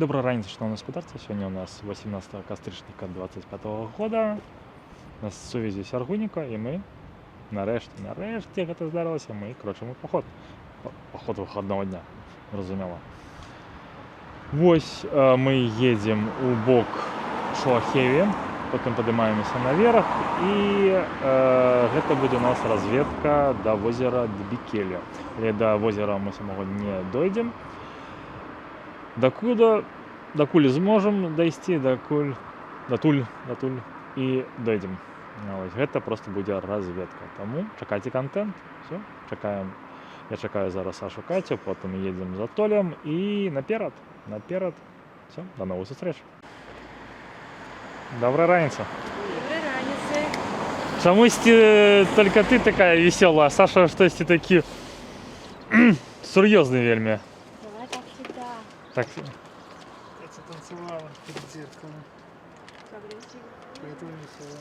Доброго ранку, шановне господарство. Сьогодні у нас 18 кастричника 25 года. У нас сувязі Сяргуніка і ми нарешті, як це здарилося, ми крочимо поход. Поход вихідного дня, зрозуміло. Ось ми їдемо у бок Шуахеві, потім підіймаємося наверх і це буде у нас розвідка до озера Дбікеля. До озера ми самого не дойдемо. Докуль зможем дойти, дотуль і дойдем. Це просто буде розвідка. Тому чекайте контент. Все, чекаємо. Я чекаю зараз Сашу, Катю, потім їдемо за Толем і наперед. Все, до нових зустріч. Доброй раницы. Доброй раницы. Чомусь только ты такая веселая, а Саша щось такі серйозний вельми. Давай как всегда. Так, Катя танцевала перед зеркалом, поэтому весело.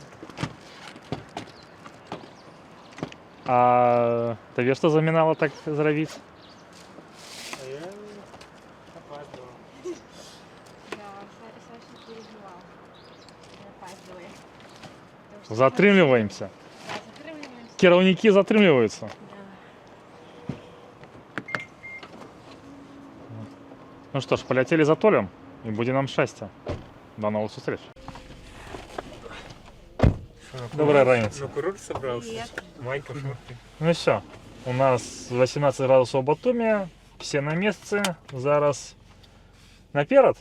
а тобі що замінало так зробити? А я опаздывал. Да, Саша переживал. Опаздывая. Затримливаемся. Да, затримливаемся. Керівники затримливаються. Да. Ну что ж, полетели за Толем, и будет нам счастья. До новых встреч. Доброй раницы. На курорт собрался? Привет. Майка, шорты. Ну все, у нас 18 градусов в Батумі, все на місці, зараз наперед.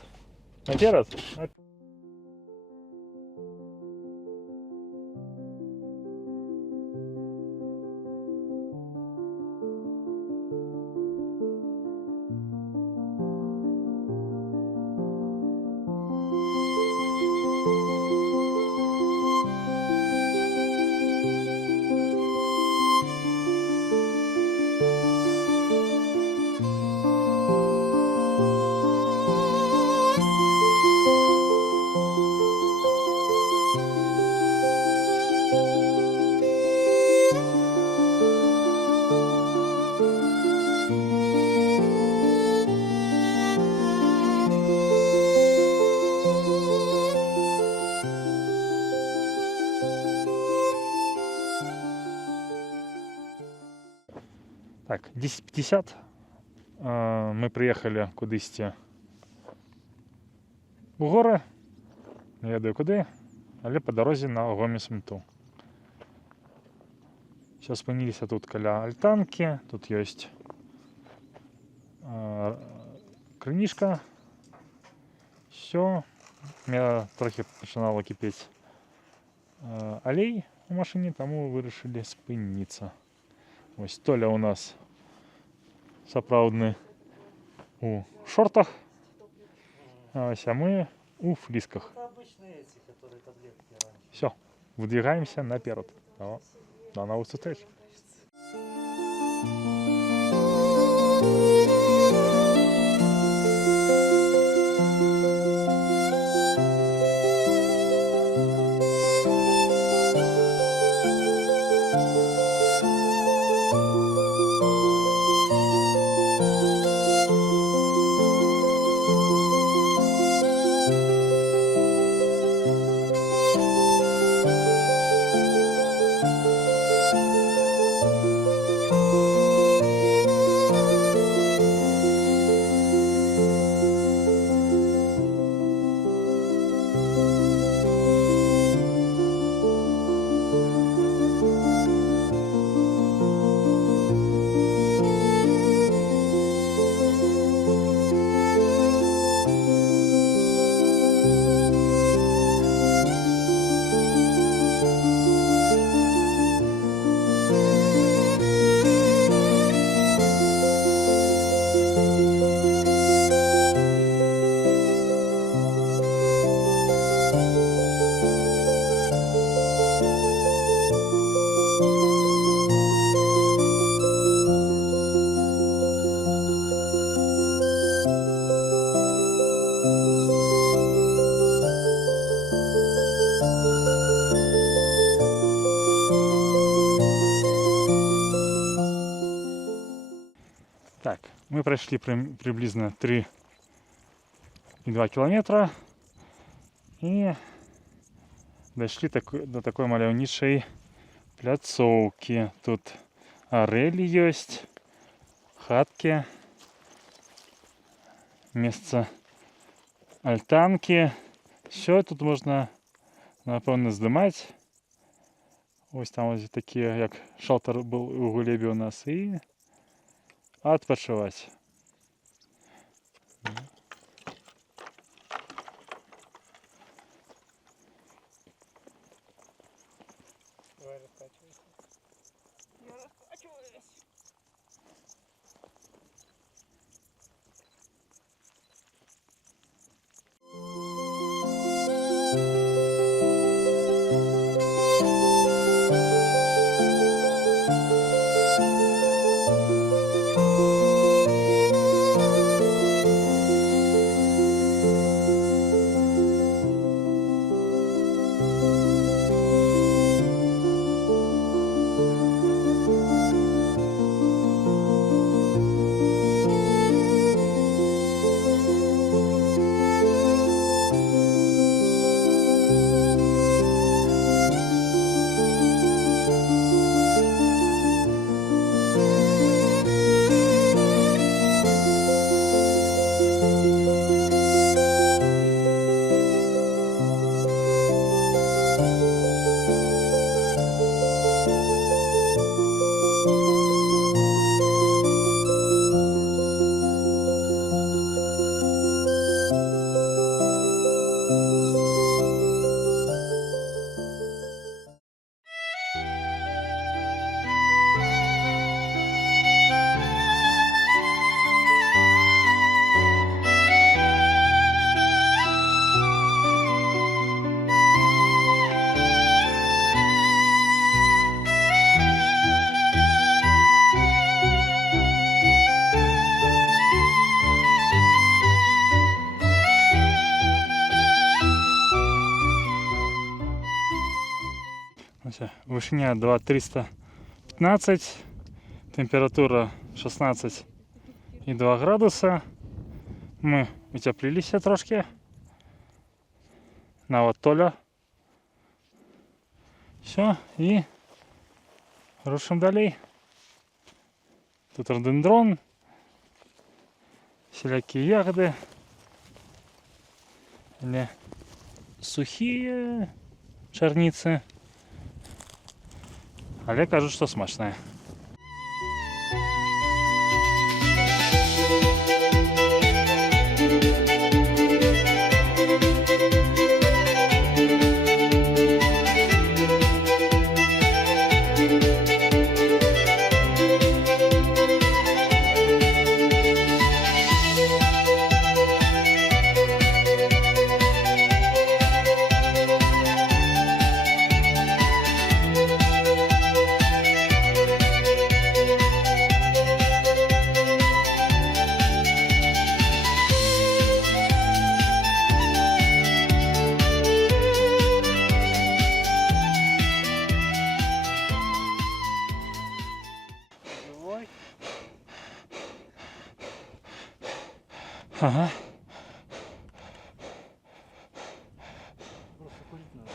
Так, 10:50. Ми приїхали кудись у гори. Не ведаю куди, але по дорозі на Гоміс-Мту. Сейчас спинилися тут каля альтанки. Тут є кринішка. Все. У мене трохи починало кипіти олей у машині, тому вирішили спинитися. Ось Толя у нас сапраўдны у шортах, а мы у флисках. Это обычные эти, которые таблетки раньше. Все, выдвигаемся наперед. До новых встреч. Так, мы прошли приблизно 3 и 2 километра. И дошли до такой маленькой пляцовки. Тут орели есть, хатки, место альтанки. Все тут можна, напевно, здимати. Ось там ось такі, як шелтер був у Гулебі у нас. І відпочивати. Давай раскачивайся. Я раскачиваюсь. Вышиня 2315, температура 16,2 градуса. Мы утеплились трошки. На вот Толя. Все, и рушим далее. Тут рододендрон, всякие ягоды. Или сухие чорницы. Але кажуть, що смачне. Ага. Просто курить надо.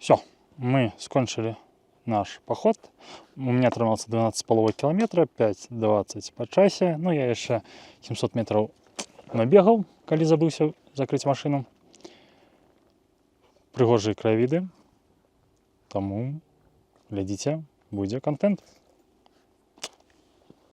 Все, мы скончили наш поход. У меня атрымаўся 12,5 километра, 5,20 по часе. Ну, я еще 700 метров набегал, калі забыўся закрыть машину. Прыгожыя краявіды. Таму глядзіце, будзе контент.